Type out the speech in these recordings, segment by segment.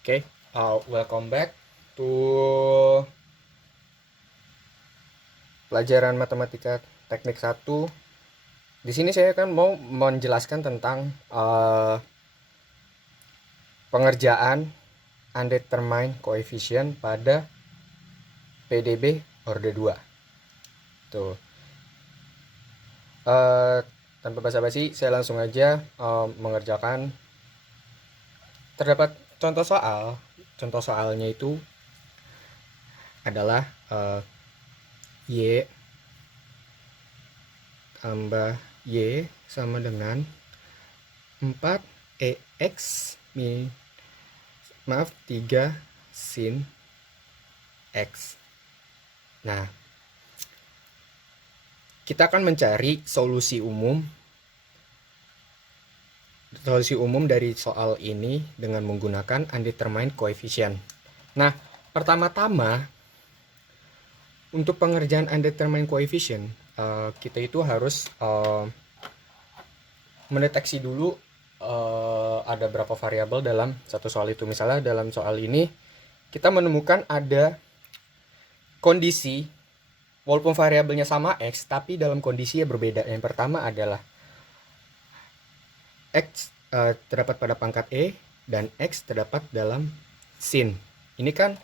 Oke, welcome back to pelajaran matematika teknik satu. Di sini saya akan mau menjelaskan tentang pengerjaan undetermined coefficient pada PDB orde 2. Tuh. Tanpa basa-basi, saya langsung aja mengerjakan. Terdapat contoh soal. Contoh soalnya itu adalah Y tambah Y sama dengan 4EX min 3 sin X. Nah, kita akan mencari solusi umum dari soal ini dengan menggunakan undetermined coefficient. Nah, pertama-tama untuk pengerjaan undetermined coefficient, kita itu harus mendeteksi dulu ada berapa variabel dalam satu soal itu. Misalnya dalam soal ini kita menemukan ada kondisi walaupun variabelnya sama X tapi dalam kondisi yang berbeda. Yang pertama adalah X terdapat pada pangkat E dan X terdapat dalam sin. Ini kan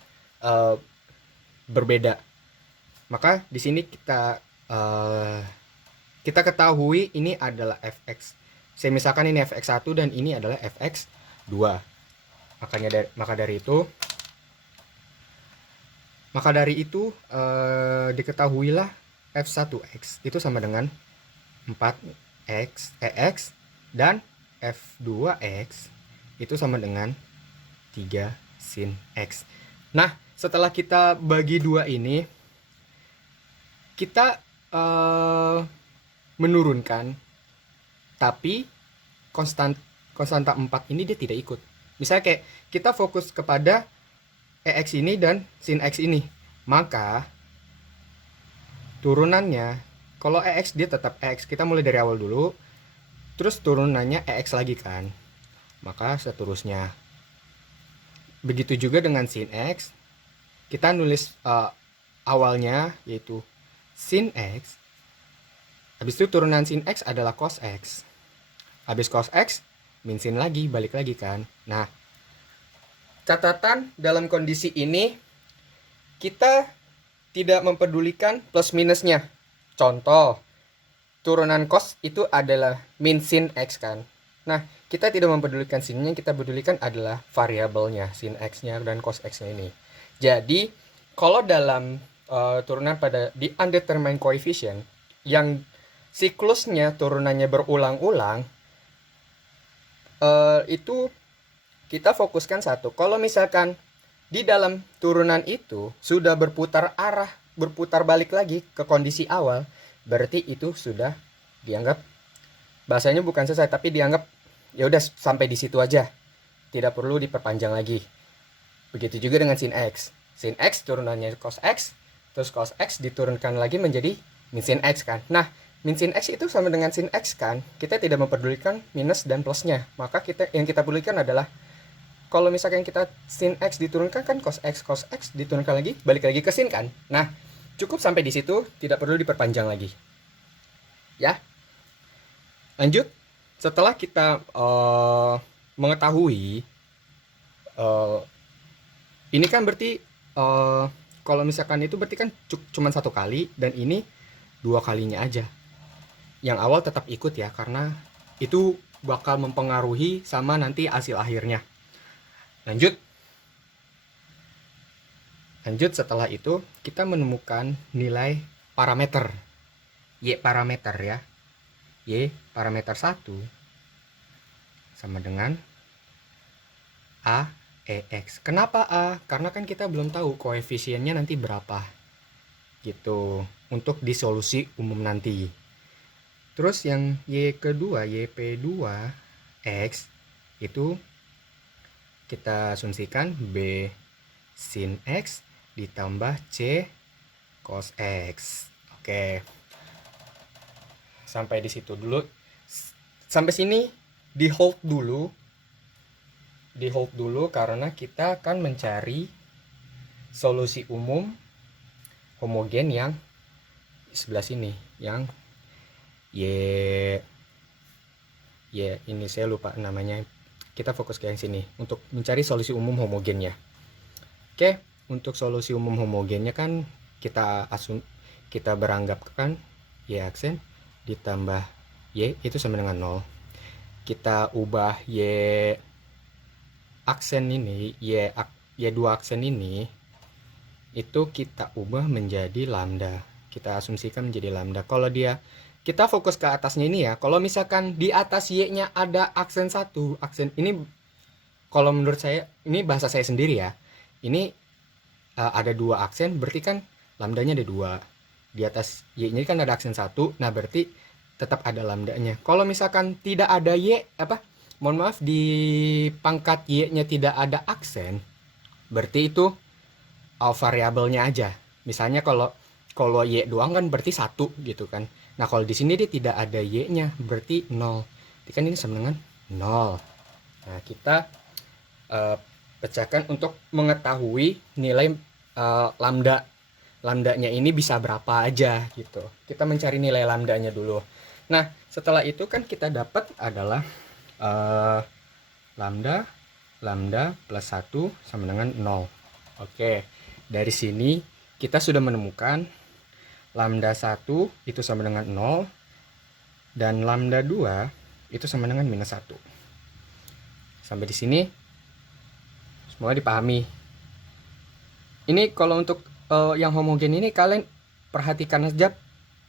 berbeda. Maka di sini kita ketahui ini adalah fx. Saya misalkan ini fx1 dan ini adalah fx2. Maka dari itu diketahuilah f1x itu sama dengan 4x ex dan f2x itu sama dengan 3 sin x. Nah, setelah kita bagi dua ini, kita menurunkan, tapi konstanta 4 ini dia tidak ikut. Misalnya kayak kita fokus kepada EX ini dan sin X ini, maka turunannya, kalau EX dia tetap EX, kita mulai dari awal dulu, terus turunannya EX lagi kan, maka seterusnya. Begitu juga dengan sin X, kita nulis awalnya yaitu sin X, habis itu turunan sin X adalah cos X, habis cos X min sin lagi, balik lagi kan. Nah, catatan dalam kondisi ini kita tidak mempedulikan plus minusnya. Contoh, turunan cos itu adalah min sin X kan. Nah, kita tidak mempedulikan sinnya, kita pedulikan adalah variabelnya, sin X-nya dan cos X-nya ini. Jadi, kalau dalam turunan pada di undetermined coefficient yang siklusnya turunannya berulang-ulang, itu kita fokuskan satu. Kalau misalkan di dalam turunan itu sudah berputar arah, berputar balik lagi ke kondisi awal, berarti itu sudah dianggap, bahasanya bukan selesai, tapi dianggap ya udah sampai di situ aja, tidak perlu diperpanjang lagi. Begitu juga dengan sin X. Sin X turunannya cos X, terus cos X diturunkan lagi menjadi min sin X kan. Nah, min sin X itu sama dengan sin X kan. Kita tidak mempedulikan minus dan plusnya. Maka yang kita pedulikan adalah kalau misalkan kita sin X diturunkan kan cos X diturunkan lagi, balik lagi ke sin kan. Nah, cukup sampai di situ, tidak perlu diperpanjang lagi. Ya. Lanjut. Setelah kita mengetahui ini kan berarti kalau misalkan itu berarti kan cuma satu kali dan ini dua kalinya aja. Yang awal tetap ikut ya, karena itu bakal mempengaruhi sama nanti hasil akhirnya. Lanjut setelah itu kita menemukan nilai parameter. Y parameter ya. Y parameter 1 sama dengan A EX. Kenapa A? Karena kan kita belum tahu koefisiennya nanti berapa gitu untuk di solusi umum nanti. Terus yang Y kedua, YP2X itu kita asumsikan B sin X ditambah C cos X. Oke. Sampai di situ dulu. Sampai sini di hold dulu. di hold dulu karena kita akan mencari solusi umum homogen yang sebelah sini, yang Y ini saya lupa namanya. Kita fokus ke yang sini untuk mencari solusi umum homogennya. Oke, untuk solusi umum homogennya kan kita beranggapkan Y aksen ditambah Y itu sama dengan 0. Kita ubah Y aksen ini, Y2 aksen ini, itu kita ubah menjadi lambda. Kita asumsikan menjadi lambda. Kalau kita fokus ke atasnya ini ya. Kalau misalkan di atas Y-nya ada aksen 1, aksen ini kalau menurut saya, ini bahasa saya sendiri ya. Ini ada 2 aksen, berarti kan lambdanya ada 2. Di atas Y-nya kan ada aksen 1, nah berarti tetap ada lambdanya. Kalau misalkan tidak ada di pangkat Y-nya tidak ada aksen, berarti itu variabelnya aja. Misalnya kalau Y doang kan berarti 1 gitu kan. Nah, kalau di sini dia tidak ada Y-nya, berarti 0. Jadi kan ini sama dengan 0. Nah, kita pecahkan untuk mengetahui nilai lambdanya ini bisa berapa aja gitu. Kita mencari nilai lambdanya dulu. Nah, setelah itu kan kita dapat adalah lambda plus 1 sama dengan 0. Oke, dari sini kita sudah menemukan lambda 1 itu sama dengan 0 dan lambda 2 itu sama dengan minus 1. Sampai di sini semoga dipahami. Ini kalau untuk yang homogen ini kalian perhatikan saja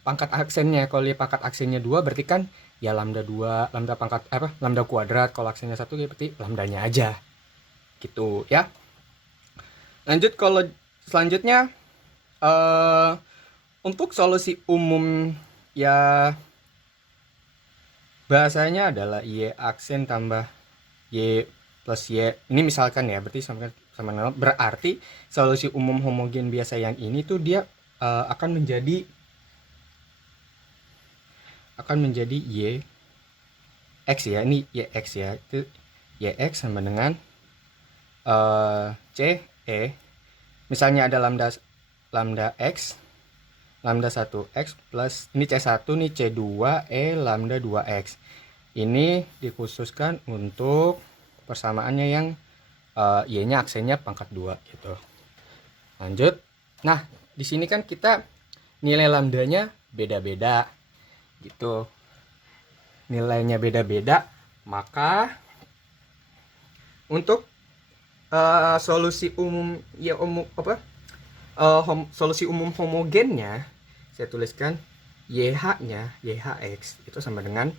pangkat aksennya. Kalau pangkat aksennya 2 berarti kan ya lambda 2, lambda kuadrat. Kalau aksennya 1 ya berarti lambdanya aja. Gitu ya. Lanjut, kalau selanjutnya untuk solusi umum ya bahasanya adalah Y aksen tambah Y plus Y. Ini misalkan ya, berarti sama 0. Berarti solusi umum homogen biasa yang ini tuh dia akan menjadi Y X ya. Ini Y X ya. Itu Y X sama dengan C E. Misalnya ada lambda X, lambda 1X plus ini C1, ini C2, E lambda 2X. Ini dikhususkan untuk persamaannya yang Y-nya aksennya pangkat 2 gitu. Lanjut. Nah, di sini kan kita nilai lambdanya beda-beda gitu. Nilainya beda-beda, maka untuk solusi umum solusi umum homogennya saya tuliskan YH-nya, YHX itu sama dengan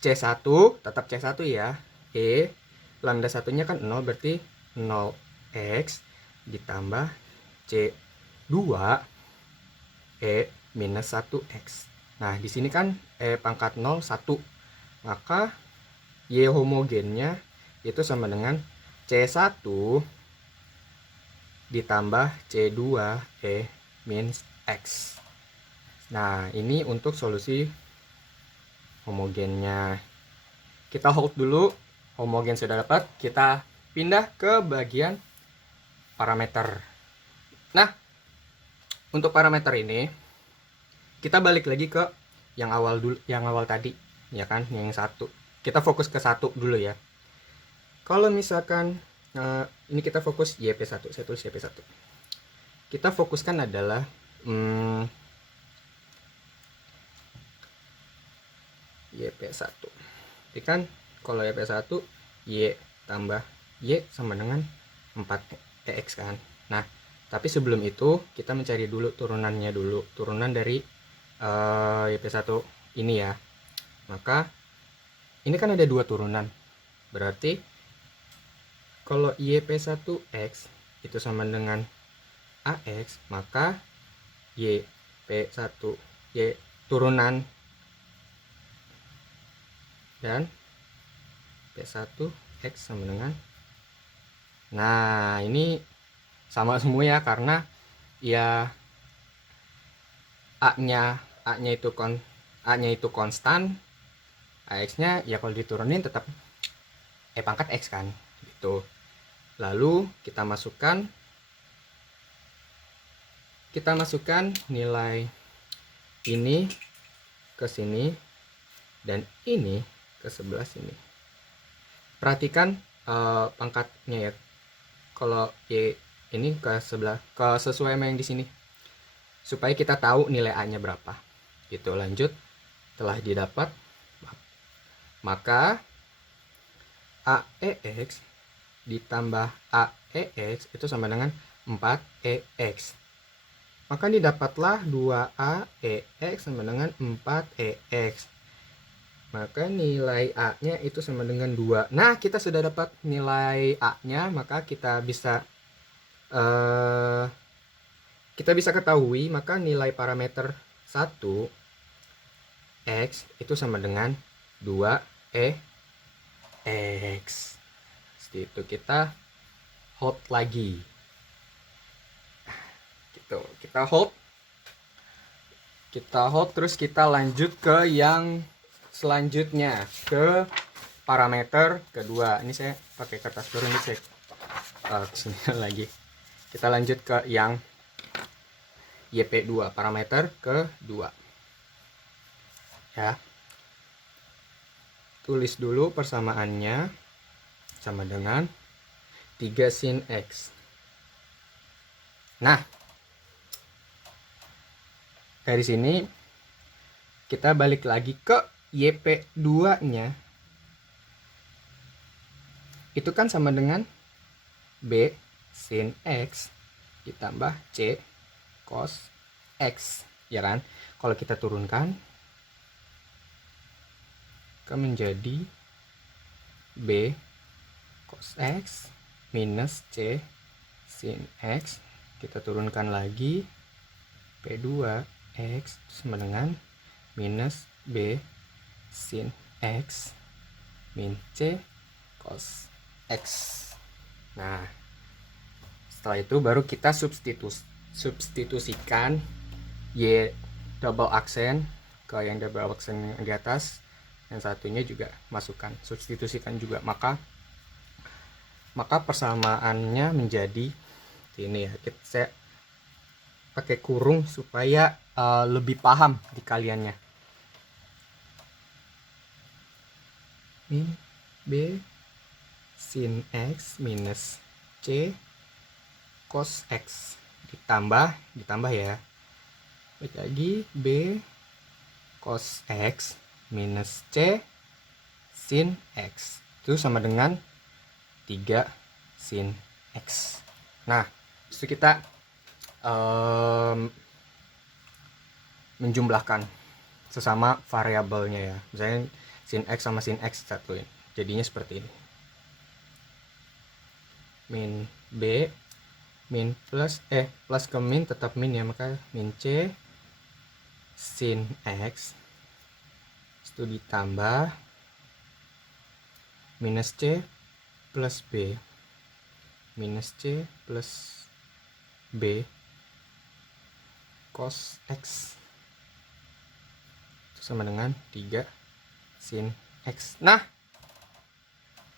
C1, tetap C1 ya. Lambda satunya kan 0, berarti 0X ditambah C2 minus 1X. Nah, di sini kan pangkat 0 1. Maka Y homogennya itu sama dengan C1 ditambah C2 min X. Nah, ini untuk solusi homogennya. Kita hold dulu. Homogen sudah dapat. Kita pindah ke bagian parameter. Nah, untuk parameter ini kita balik lagi ke yang awal dulu, yang awal tadi, ya kan, yang 1. Kita fokus ke 1 dulu ya. Kalau misalkan ini kita fokus YP1, saya tulis YP1. Kita fokuskan adalah YP1. Jadi kan kalau YP1 Y tambah Y sama dengan 4EX kan. Nah, tapi sebelum itu kita mencari dulu turunannya dulu. Turunan dari YP1 ini ya. Maka ini kan ada 2 turunan. Berarti kalau YP1X itu sama dengan AX, maka YP1 Y turunan dan P1X sama dengan, nah ini sama semua ya, karena ya A-nya itu konstan, AX-nya ya kalau diturunin tetap pangkat X kan Tuh. Lalu kita masukkan nilai ini ke sini dan ini ke sebelah sini. Perhatikan pangkatnya ya. Kalau Y ini ke sesuai sama yang di sini. Supaya kita tahu nilai A-nya berapa. Gitu, lanjut. Telah didapat, maka AEX ditambah AEX itu sama dengan 4EX. Maka didapatlah 2AEX sama dengan 4EX. Maka nilai A-nya itu sama dengan 2. Nah, kita sudah dapat nilai A-nya, maka kita bisa ketahui, maka nilai parameter 1 X itu sama dengan 2EX. Setelah itu kita hold lagi. Gitu, kita hold terus kita lanjut ke yang selanjutnya, ke parameter kedua. Ini saya pakai kertas baru nih, saya kesini lagi. Kita lanjut ke yang YP2, parameter kedua ya. Tulis dulu persamaannya sama dengan 3 sin X. Nah, dari sini kita balik lagi ke YP2 nya, itu kan sama dengan B sin X ditambah C cos X, ya kan? Kalau kita turunkan akan menjadi B cos X minus C sin X. Kita turunkan lagi, P2X sama dengan minus B sin X min C cos X. Nah, setelah itu baru kita substitusikan Y double aksen ke yang double aksen di atas, yang satunya juga masukkan, substitusikan juga, maka persamaannya menjadi ini ya. Saya pakai kurung supaya lebih paham di kaliannya. Min B sin X minus C cos X ditambah ya, baik lagi B cos X minus C sin X itu sama dengan 3 sin X. Nah, itu kita menjumlahkan sesama variabelnya ya. Misalnya sin X sama sin X satuin, jadinya seperti ini. Min B min plus ke min tetap min ya, maka min C sin X itu ditambah minus C plus B minus C plus B cos X itu sama dengan 3 sin X. Nah,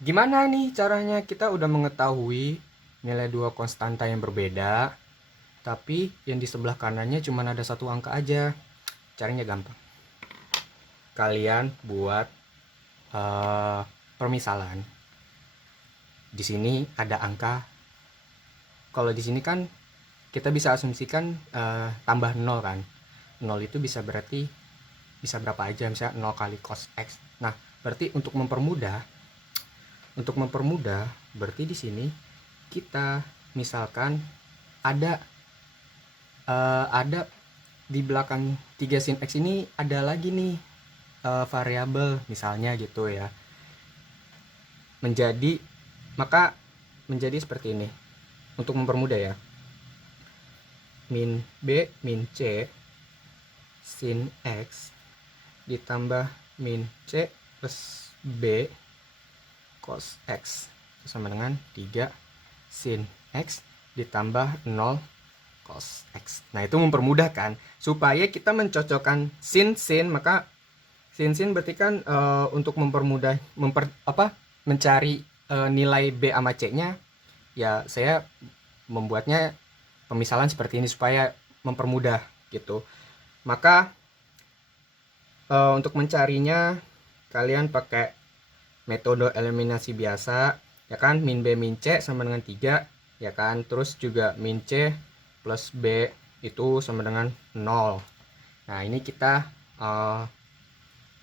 gimana nih caranya? Kita udah mengetahui nilai dua konstanta yang berbeda, tapi yang di sebelah kanannya cuma ada satu angka aja. Caranya gampang. Kalian buat permisalan. Di sini ada angka. Kalau di sini kan kita bisa asumsikan tambah 0 kan. 0 itu bisa berarti bisa berapa aja, misalnya 0 kali cos X. Nah, berarti untuk mempermudah berarti di sini kita misalkan ada di belakang 3 sin X ini ada lagi nih variabel misalnya gitu ya. Maka menjadi seperti ini. Untuk mempermudah ya. Min B min C sin X ditambah min C plus B cos X sama dengan 3 sin X ditambah 0 cos X. Nah, itu mempermudah kan, supaya kita mencocokkan sin, maka sin berarti kan untuk mempermudah mencari nilai B sama C-nya, ya saya membuatnya pemisalan seperti ini supaya mempermudah gitu. Maka untuk mencarinya kalian pakai metode eliminasi biasa, ya kan, min B min C sama dengan 3, ya kan, terus juga min C plus B itu sama dengan 0. Nah ini kita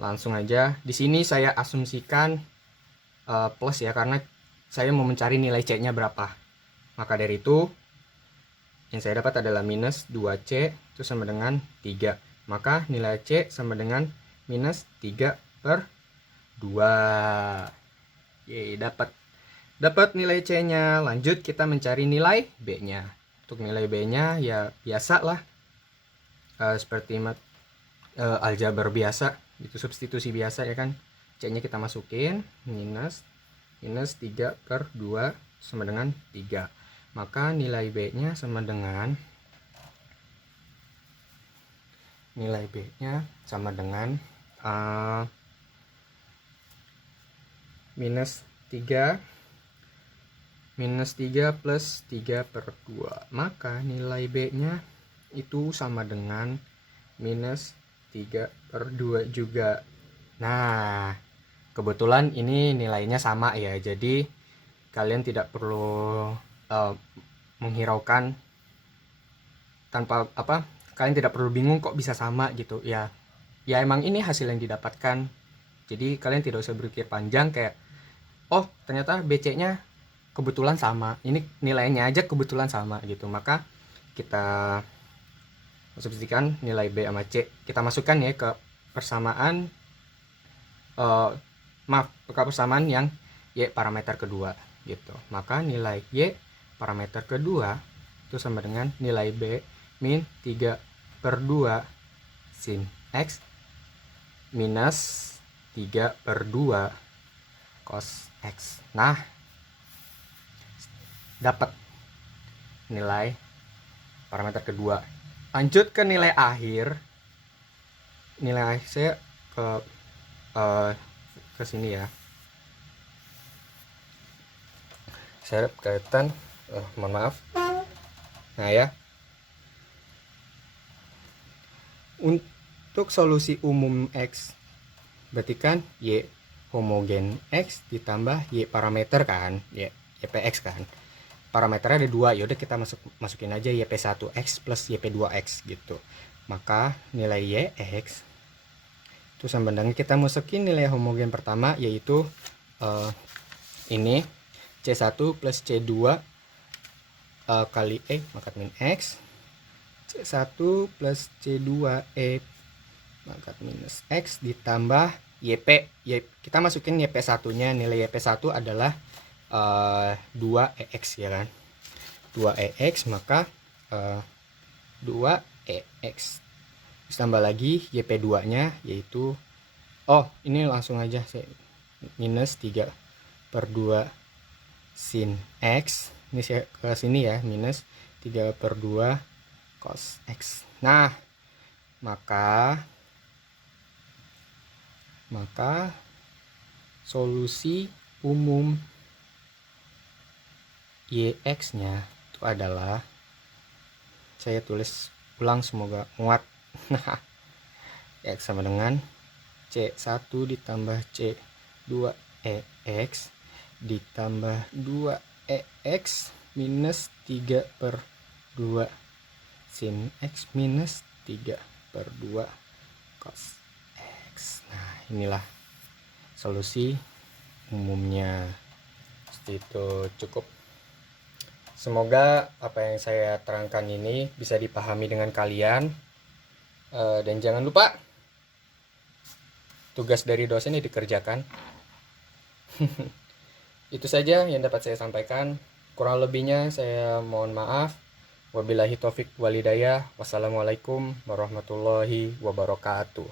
langsung aja. Di sini saya asumsikan plus ya, karena saya mau mencari nilai C-nya berapa. Maka dari itu yang saya dapat adalah minus 2C itu sama dengan 3. Maka nilai C sama dengan minus 3 per 2. Yeay, dapat nilai C-nya. Lanjut kita mencari nilai B-nya. Untuk nilai B-nya ya biasa lah, seperti aljabar biasa, itu substitusi biasa ya kan. C-nya kita masukin, minus 3 per 2 sama dengan 3. Maka nilai B-nya sama dengan minus 3 plus 3 per 2. Maka nilai B-nya itu sama dengan minus 3 per 2 juga. Nah, kebetulan ini nilainya sama ya, jadi kalian tidak perlu menghiraukan tanpa kalian tidak perlu bingung kok bisa sama gitu ya. Ya emang ini hasil yang didapatkan, jadi kalian tidak usah berpikir panjang kayak oh ternyata BC-nya kebetulan sama, ini nilainya aja kebetulan sama gitu. Maka kita substitusikan nilai B sama C, kita masukkan ya ke persamaan persamaan yang Y parameter kedua gitu. Maka nilai Y parameter kedua itu sama dengan nilai B min 3 per 2 sin X minus 3 per 2 cos X. Nah, dapat nilai parameter kedua. Lanjut ke nilai akhir. Nilai saya ke sini ya. Saya kaitan mohon maaf. Nah ya, untuk solusi umum X berarti kan Y homogen X ditambah Y parameter kan, YPX kan. Parameternya ada 2, yaudah kita masukin aja YP1X plus YP2X gitu. Maka nilai YX itu sama dengan, kita masukin nilai homogen pertama yaitu ini C1 plus C2 kali E pangkat min X, C1 plus C2E pangkat minus X ditambah YP. Kita masukin YP1 nya, nilai YP1 adalah 2EX ya kan, 2EX. Maka 2EX ditambah lagi YP2 nya yaitu ini langsung aja saya minus 3 per 2 sin X, ini saya ke sini ya, minus 3 per 2 cos X. Nah, maka solusi umum YX nya itu adalah, saya tulis ulang semoga muat. Nah, X sama dengan C1 ditambah C2EX ditambah 2EX minus 3 per 2 sin X minus 3 per 2 cos X. Nah, inilah solusi umumnya. Seperti itu, cukup. Semoga apa yang saya terangkan ini bisa dipahami dengan kalian. Dan jangan lupa tugas dari dosen ini dikerjakan. Itu saja yang dapat saya sampaikan. Kurang lebihnya saya mohon maaf. Wabillahi taufik walhidayah. Wassalamualaikum warahmatullahi wabarakatuh.